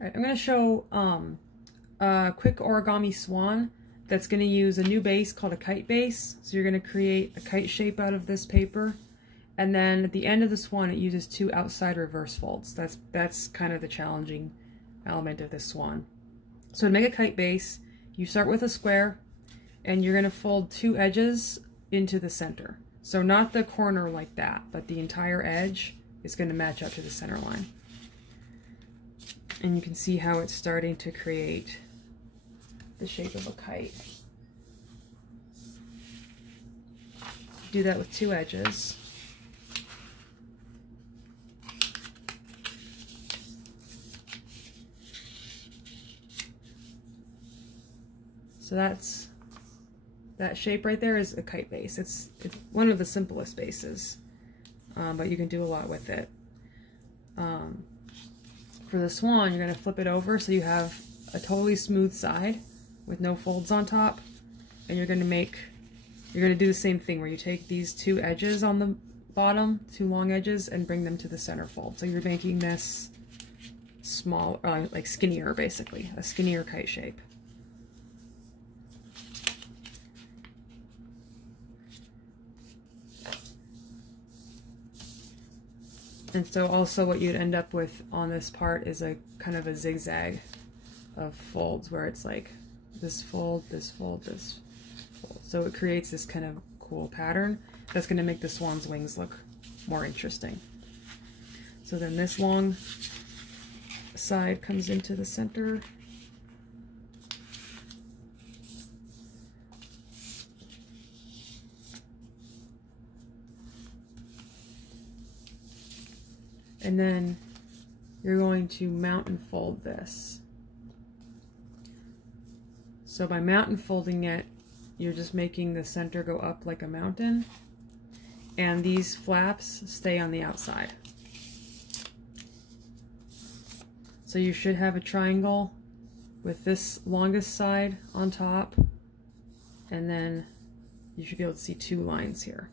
All right, I'm going to show a quick origami swan that's going to use a new base called a kite base. So you're going to create a kite shape out of this paper, and then at the end of the swan it uses 2 outside reverse folds. That's kind of the challenging element of this swan. So to make a kite base, you start with a square and you're going to fold 2 edges into the center. So not the corner like that, but the entire edge is going to match up to the center line. And you can see how it's starting to create the shape of a kite. Do that with 2 edges. So that shape right there is a kite base. It's one of the simplest bases, but you can do a lot with it. For the swan, you're going to flip it over so you have a totally smooth side with no folds on top, and you're going to do the same thing where you take these 2 edges on the bottom, 2 long edges, and bring them to the center fold. So you're making this small, like skinnier, basically, a skinnier kite shape. And so also what you'd end up with on this part is a kind of a zigzag of folds where it's like this fold, this fold, this fold. So it creates this kind of cool pattern that's going to make the swan's wings look more interesting. So then this long side comes into the center. And then you're going to mount and fold this. So by mount and folding it, you're just making the center go up like a mountain, and these flaps stay on the outside. So you should have a triangle with this longest side on top, and then you should be able to see 2 lines here.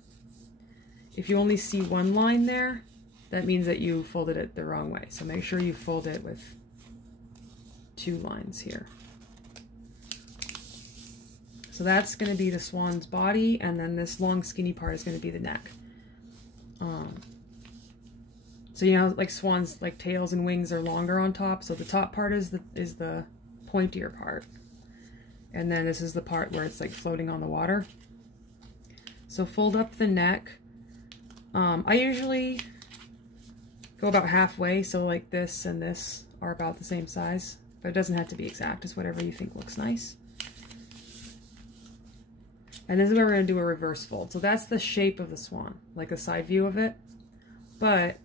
If you only see 1 line there, that means that you folded it the wrong way. So make sure you fold it with 2 lines here. So that's going to be the swan's body, and then this long skinny part is going to be the neck. So you know, like swans, like tails and wings are longer on top. So the top part is the pointier part, and then this is the part where it's like floating on the water. So fold up the neck. I usually go about halfway, so like this and this are about the same size, but it doesn't have to be exact. It's whatever you think looks nice. And this is where we're going to do a reverse fold. So that's the shape of the swan, like a side view of it, but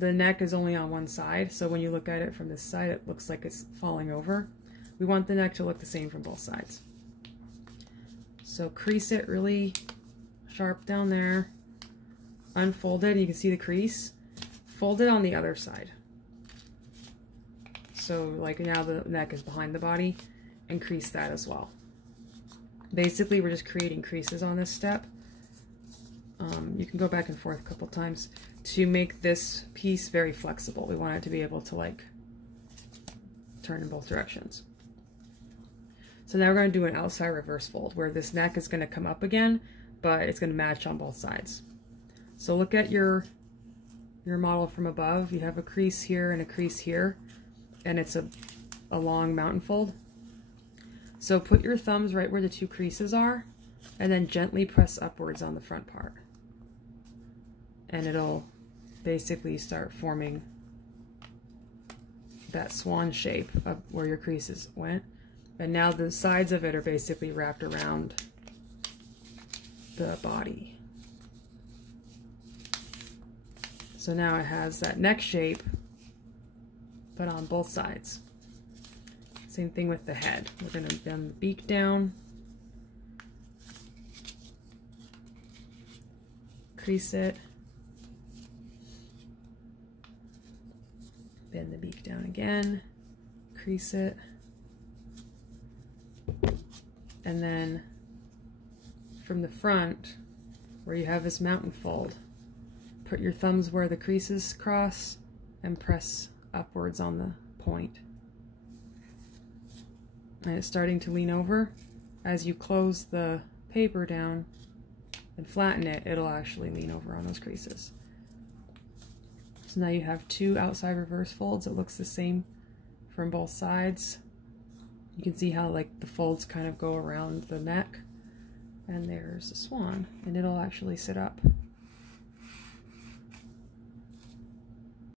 the neck is only on one side, so when you look at it from this side, it looks like it's falling over. We want the neck to look the same from both sides. So crease it really sharp down there, unfold it, and you can see the crease. Fold it on the other side. So like now the neck is behind the body, and crease that as well. Basically we're just creating creases on this step. You can go back and forth a couple times to make this piece very flexible. We want it to be able to like turn in both directions. So now we're going to do an outside reverse fold where this neck is going to come up again, but it's going to match on both sides. So look at your model from above. You have a crease here and a crease here, and it's a long mountain fold. So put your thumbs right where the 2 creases are, and then gently press upwards on the front part. And it'll basically start forming that swan shape of where your creases went. And now the sides of it are basically wrapped around the body. So now it has that neck shape, but on both sides. Same thing with the head. We're going to bend the beak down, crease it, bend the beak down again, crease it, and then from the front, where you have this mountain fold, put your thumbs where the creases cross and press upwards on the point. and it's starting to lean over. As you close the paper down and flatten it, it'll actually lean over on those creases. So now you have two outside reverse folds. It looks the same from both sides. You can see how like the folds kind of go around the neck. And there's a swan, and it'll actually sit up.